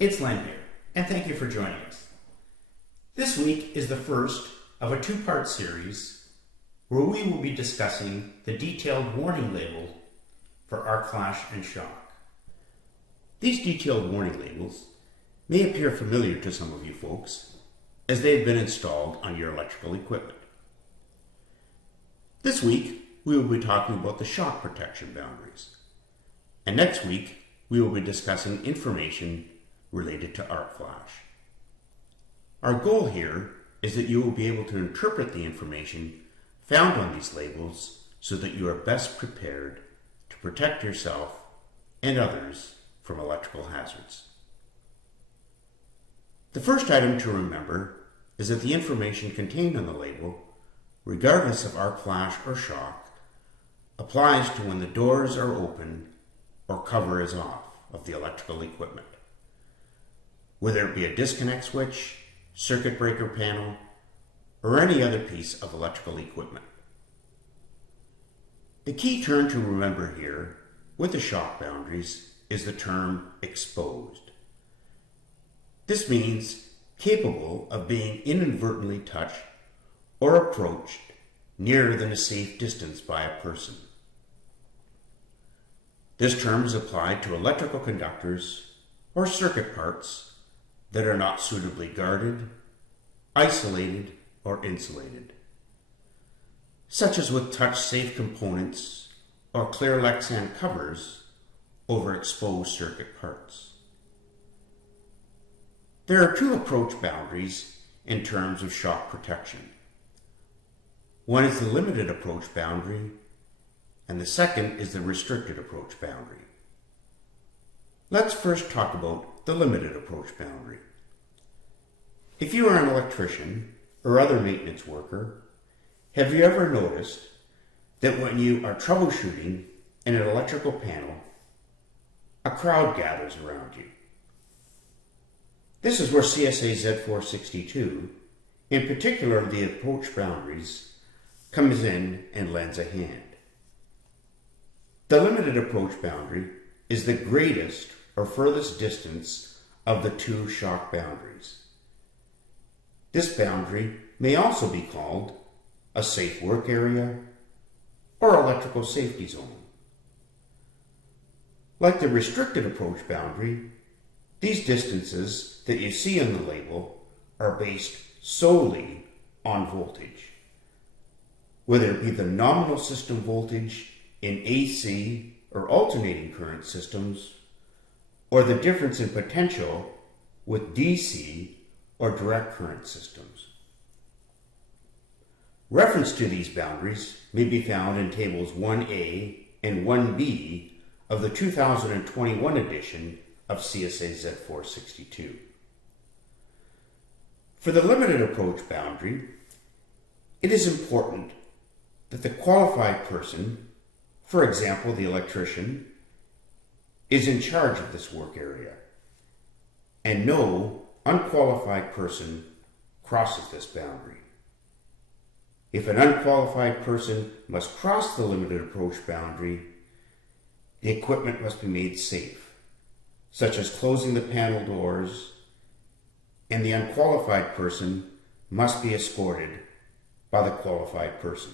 It's Len here, and thank you for joining us. This week is the first of a two-part series where we will be discussing the detailed warning label for arc flash and shock. These detailed warning labels may appear familiar to some of you folks as they have been installed on your electrical equipment. This week, we will be talking about the shock protection boundaries, and next week, we will be discussing information related to arc flash. Our goal here is that you will be able to interpret the information found on these labels so that you are best prepared to protect yourself and others from electrical hazards. The first item to remember is that the information contained on the label, regardless of arc flash or shock, applies to when the doors are open or cover is off of the electrical equipment, whether it be a disconnect switch, circuit breaker panel, or any other piece of electrical equipment. The key term to remember here with the shock boundaries is the term exposed. This means capable of being inadvertently touched or approached nearer than a safe distance by a person. This term is applied to electrical conductors or circuit parts that are not suitably guarded, isolated, or insulated, such as with touch-safe components or clear Lexan covers over exposed circuit parts. There are two approach boundaries in terms of shock protection. One is the limited approach boundary, and the second is the restricted approach boundary. Let's first talk about the limited approach boundary. If you are an electrician or other maintenance worker, have you ever noticed that when you are troubleshooting in an electrical panel, a crowd gathers around you? This is where CSA Z462, in particular the approach boundaries, comes in and lends a hand. The limited approach boundary is the greatest or furthest distance of the two shock boundaries. This boundary may also be called a safe work area or electrical safety zone. Like the restricted approach boundary, these distances that you see on the label are based solely on voltage, whether it be the nominal system voltage in AC or alternating current systems, or the difference in potential with DC or direct current systems. Reference to these boundaries may be found in tables 1A and 1B of the 2021 edition of CSA Z462. For the limited approach boundary, it is important that the qualified person, for example the electrician, is in charge of this work area, and no unqualified person crosses this boundary. If an unqualified person must cross the limited approach boundary, the equipment must be made safe, such as closing the panel doors, and the unqualified person must be escorted by the qualified person.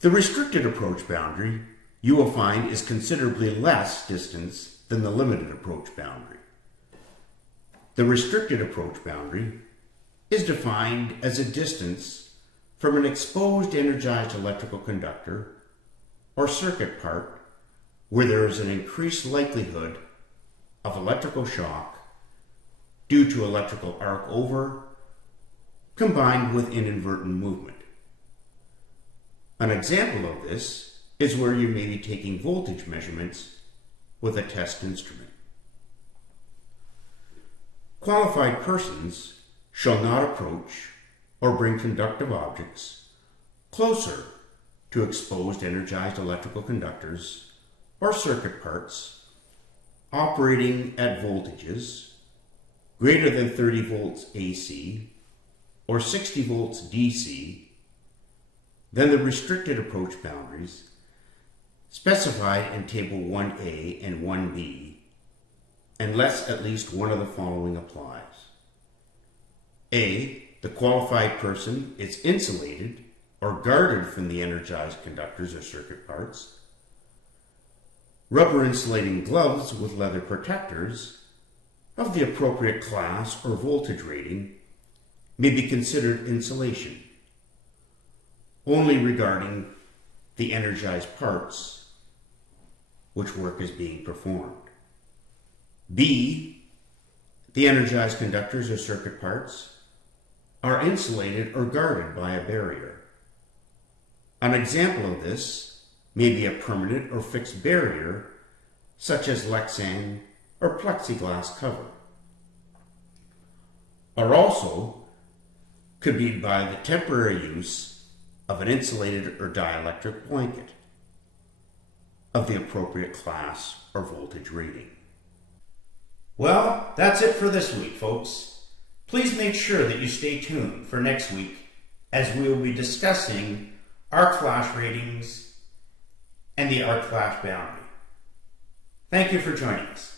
The restricted approach boundary you will find is considerably less distance than the limited approach boundary. The restricted approach boundary is defined as a distance from an exposed energized electrical conductor or circuit part where there is an increased likelihood of electrical shock due to electrical arc over combined with inadvertent movement. An example of this is where you may be taking voltage measurements with a test instrument. Qualified persons shall not approach or bring conductive objects closer to exposed energized electrical conductors or circuit parts operating at voltages greater than 30 volts AC or 60 volts DC than the restricted approach boundaries specified in Table 1A and 1B unless at least one of the following applies. A. The qualified person is insulated or guarded from the energized conductors or circuit parts. Rubber insulating gloves with leather protectors of the appropriate class or voltage rating may be considered insulation, only regarding the energized parts which work is being performed. B. The energized conductors or circuit parts are insulated or guarded by a barrier. An example of this may be a permanent or fixed barrier such as Lexan or plexiglass cover, or also could be by the temporary use of an insulated or dielectric blanket of the appropriate class or voltage rating. Well, that's it for this week, folks. Please make sure that you stay tuned for next week as we will be discussing arc flash ratings and the arc flash boundary. Thank you for joining us.